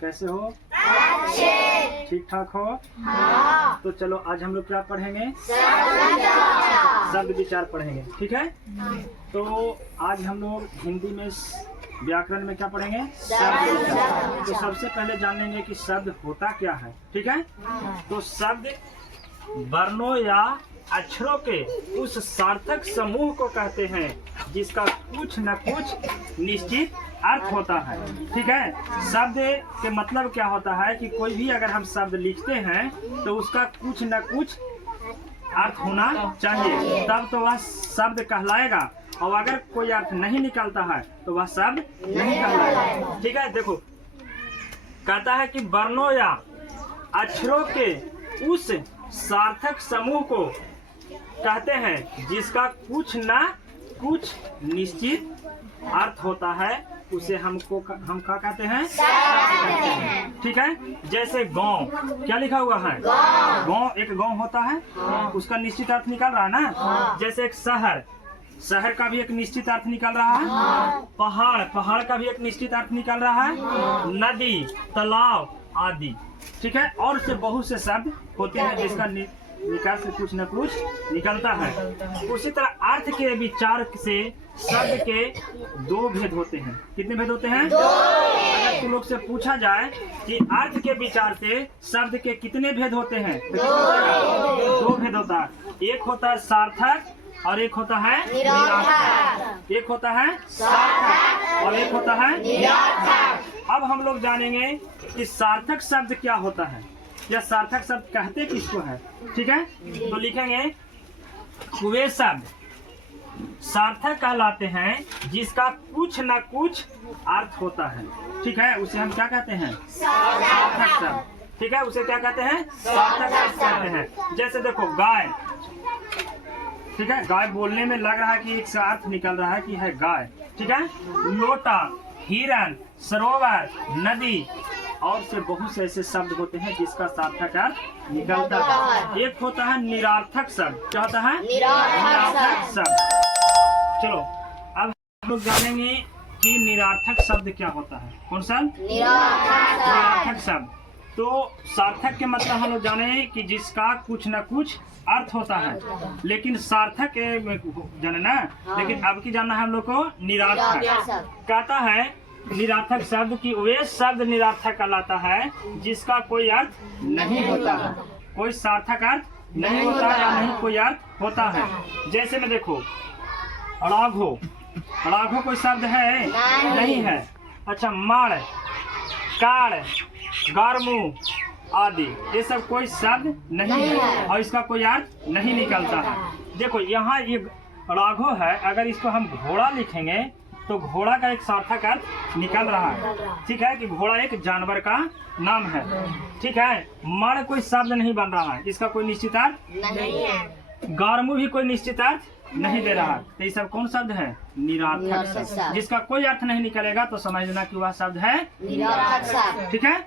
कैसे हो? अच्छे। ठीक ठाक हो? हाँ। तो चलो आज हम लोग क्या पढ़ेंगे? शब्द विचार पढ़ेंगे, ठीक है? तो आज हम लोग हिंदी में व्याकरण में क्या पढ़ेंगे? शब्द विचार। तो सबसे पहले जान लेंगे कि शब्द होता क्या है, ठीक है? तो शब्द वर्णों या अक्षरों के उस सार्थक समूह को कहते हैं जिसका कुछ न कुछ निश्चित अर्थ होता है, ठीक है? शब्द के मतलब क्या होता है कि कोई भी अगर हम शब्द लिखते हैं तो उसका कुछ न कुछ अर्थ होना चाहिए, तब तो वह शब्द कहलाएगा। और अगर कोई अर्थ नहीं निकलता है तो वह शब्द नहीं कहलाएगा, ठीक है? देखो, कहता है कि वर्णों या अक्षरों के उस सार्थक समूह को कहते हैं जिसका कुछ ना कुछ निश्चित अर्थ होता है, उसे हम क्या कहते हैं? ठीक है? जैसे गांव, क्या लिखा हुआ है? गांव, एक गांव होता है, उसका निश्चित अर्थ निकल रहा है ना? जैसे एक शहर, शहर का भी एक निश्चित अर्थ निकल रहा है। पहाड़, पहाड़ का भी एक निश्चित अर्थ निकल रहा है। नदी, तालाब आदि, ठीक है? और से बहुत से शब्द होते हैं जिसका निकाल से कुछ न कुछ निकलता है। उसी तरह अर्थ के विचार से शब्द के दो भेद होते हैं। कितने भेद होते हैं? अगर तुम लोग से पूछा जाए कि अर्थ के विचार से शब्द के कितने भेद होते हैं तो दो भेद होता है। एक होता है सार्थक और एक होता है निरर्थक। एक होता है सार्थक और एक होता है निरर्थक। अब हम लोग जानेंगे कि सार्थक शब्द क्या होता है या सार्थक शब्द कहते किसको है, ठीक है? तो लिखेंगे वे शब्द सार्थक कहलाते हैं जिसका कुछ न कुछ अर्थ होता है, ठीक है? उसे हम क्या कहते हैं? सार्थक शब्द, ठीक है? उसे क्या कहते हैं? सार्थक शब्द कहते हैं। जैसे देखो गाय, ठीक है? गाय बोलने में लग रहा है कि एक अर्थ निकल रहा है कि है गाय, ठीक है? लोटा, हिरन, सरोवर, नदी और से बहुत से ऐसे शब्द होते हैं जिसका सार्थक अर्थ निकलता है। एक होता है निरर्थक शब्द। क्या होता है? निरर्थक शब्द। चलो अब हम लोग जानेंगे कि निरर्थक शब्द क्या होता है। कौन सा? निरर्थक शब्द। तो सार्थक के मतलब हम लोग जाने कि जिसका कुछ न कुछ अर्थ होता है, लेकिन सार्थक जाने ना, लेकिन अब की जानना है हम लोग को निरर्थक। कहता है निरर्थक शब्द की वे शब्द निरर्थक कहलाता है जिसका कोई अर्थ नहीं होता है, कोई सार्थक अर्थ नहीं होता या नहीं कोई अर्थ होता है। जैसे में देखो राघो, राघो कोई शब्द है? नहीं है। अच्छा, माड़, कार, गारमू आदि, ये सब कोई शब्द नहीं है और इसका कोई अर्थ नहीं निकलता है। देखो यहाँ ये राघो है, अगर इसको हम घोड़ा लिखेंगे तो घोड़ा का एक सार्थक अर्थ निकल रहा है, ठीक है? कि घोड़ा एक जानवर का नाम है, ठीक है? मण कोई शब्द नहीं बन रहा है, इसका कोई निश्चित अर्थ नहीं है। गारमू भी कोई निश्चित अर्थ नहीं दे रहा है। तो ये सब कौन शब्द है? निरर्थक शब्द। जिसका कोई अर्थ नहीं निकलेगा तो समझना कि वह शब्द है निरर्थक शब्द, ठीक है?